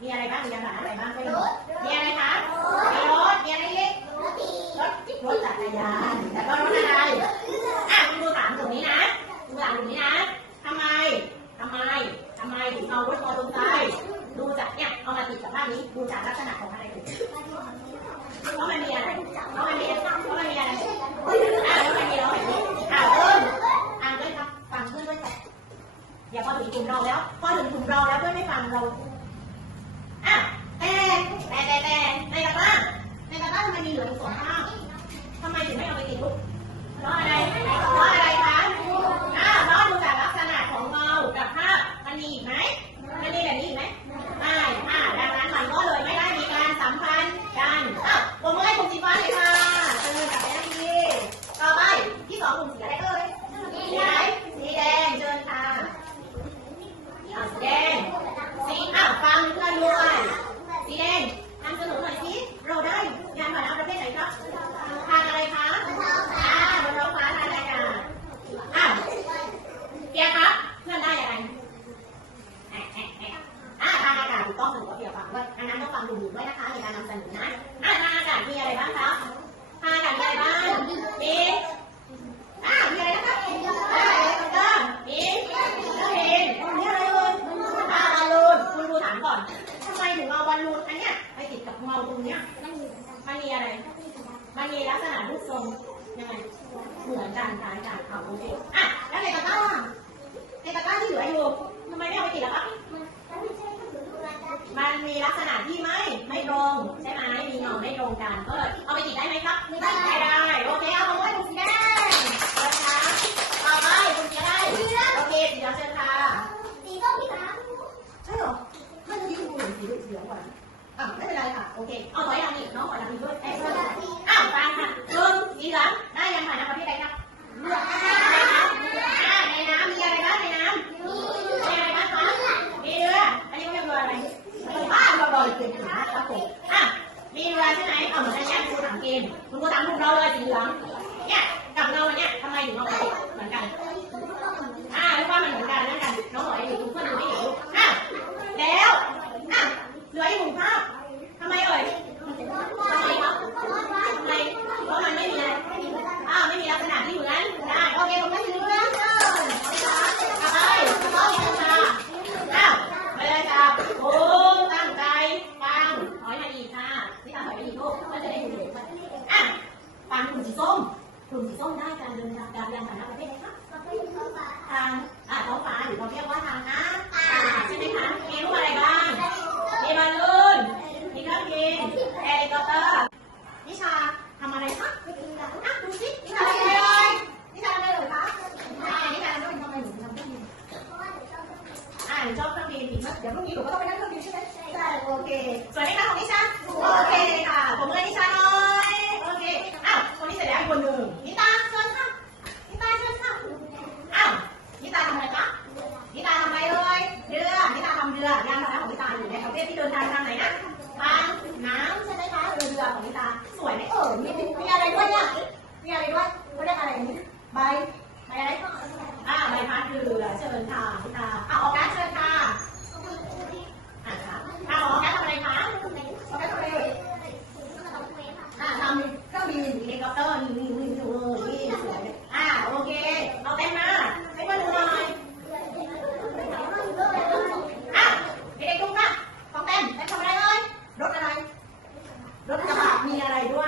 มีอะไรบ้างมียานพาหนะอะไรบ้างไม่รู้มีอะไรคะมีรถมีอะไรอีกรถรถจักรยานแล้วก็รถอะไรอะคุณครูถามตรงนี้นะคุณครูถามตรงนี้นะทำไมทำไมทำไมถึงเอารถมอเตอร์ไซค์ดูจากเนี่ยเอามาติดกับภาพนี้ดูจากลักษณะของอะไรถึงเพราะมันมีอะไรเพราะมันมีเพราะมันมีอะไรอะเพราะมันมีเราเห็นนี้อะเริ่มอ่านด้วยครับฟังเพื่อนด้วยกันอย่าพอถึงกลุ่มเราแล้วพอถึงกลุ่มเราแล้วเพื่อนไม่ฟังเราอะแต่ แต่แต่แต่ในตะกร้าในตะกร้าทำไมมีเหลืออีกสองภาพทำไมถึงไม่เอาไปติดลูกเพราะอะไรเพราะอะไรคะอ่าเพราะดูจากลักษณะของเงากับภาพมันมีอีกไหมมันมีแบบนี้อีกไหมไม่อ่าดังนั้นมันก็เลยไม่ได้มีการสัมพันธ์กันอ้าวผมให้กลุ่มสีฟ้าเลยค่ะเชิญกลับไปนั่งที่ต่อไปที่สองกลุ่มสีอะไรเอ่ยสีไหนสีแดงเชิญค่ะอ่าสีแดง สีอะฟังเพื่อนด้วยสีแดงนำเสนอหน่อยสิเราได้ยานพาหนะประเภทไหนครับทางอะไรคะอ่าบนท้องฟ้าทางอากาศอะเปียครับ เพื่อนได้อะไรแอะแอะแอะอะทางอากาศถูกต้องสนุกเปียฟังด้วยดังนั้นต้องฟังดูด้วย นะคะในการนำเสนอนะอะทางอากาศมีอะไรบ้างครับทางอากาศมีอะไรบ้างมีอะมีอะไรนะครับอะเฮลิคอปเตอร์มีเครื่องนมีอะไรเอ่ยอาบอลลูนคุณครูถามก่อนทำไมถึงเอาบอลลูนอันเนี้ยไปติดกับเงาตรงเนี้ยมันมีอะไร มันมีลักษณะรูปทรงยังไงเหมือนกันคล้ายกันเอาโอเคอะแล้วในตะกร้าล่ะในตะกร้าที่เหลืออยู่ทำไมไม่เอาไปติดล่ะครับมันมีลักษณะที่ไม่ไม่ตรงใช่ไหมมีเงาไม่ตรงกันก็เลยเอาไปติด ได้ไหมครับไม่ได้โอเคเอาไว้คุณสีแดงเชิญค่ะต่อไปคุณสีอะไรโอเคสีเหลืองเชิญค่ะใช่เหรอไม่ใช่ที่คุณสีเหลืองกว่าอะไม่เป็นไรค่ะโอเคเอาถอยหลังอีกน้องถอยหลังอีกด้วยเอ้ยอ้าวฟังค่ะหนึ่งสีเหลืองได้ยังผ่านะประเภทใดครับเลือกอะไรคะ เนี่ยคุณครูถามเกมคุณครูถามพวกเราเลยสีเหลืองเนี่ยกับเงาเนี่ยทำไมถึงเราเหมือนกัน อ่าเรียกว่ามันเหมือนกันนะ หนูชอบเครื่องบินถึงสักเดี๋ยวพรุ่งนี้หนูก็ต้องไปนั่งเครื่องบินใช่ไหมใช่โอเคสวยไหมคะของนิชาโอเคค่ะผมเลยนิชาน้อยโอเคอ้าวคนนี้เสร็จแล้วคนหนึ่งนิตาเชิญค่ะนิตาเชิญค่ะอ้าวนิตาทำอะไรคะนิตาทำอะไรเลยเรือนิตาทำเรือยานพาหนะของนิตาอยู่ในประเภทที่เดินทางทางไหนนะทางน้ำใช่ไหมคะเรือของนิตาสวยไหมเออมีมีอะไรด้วยเนี่ยมีอะไรด้วยเขาเรียกอะไรนี่ใบใบอะไรอ่าใบพัดเรือเชิญค่ะนิตา มีอะไรด้วย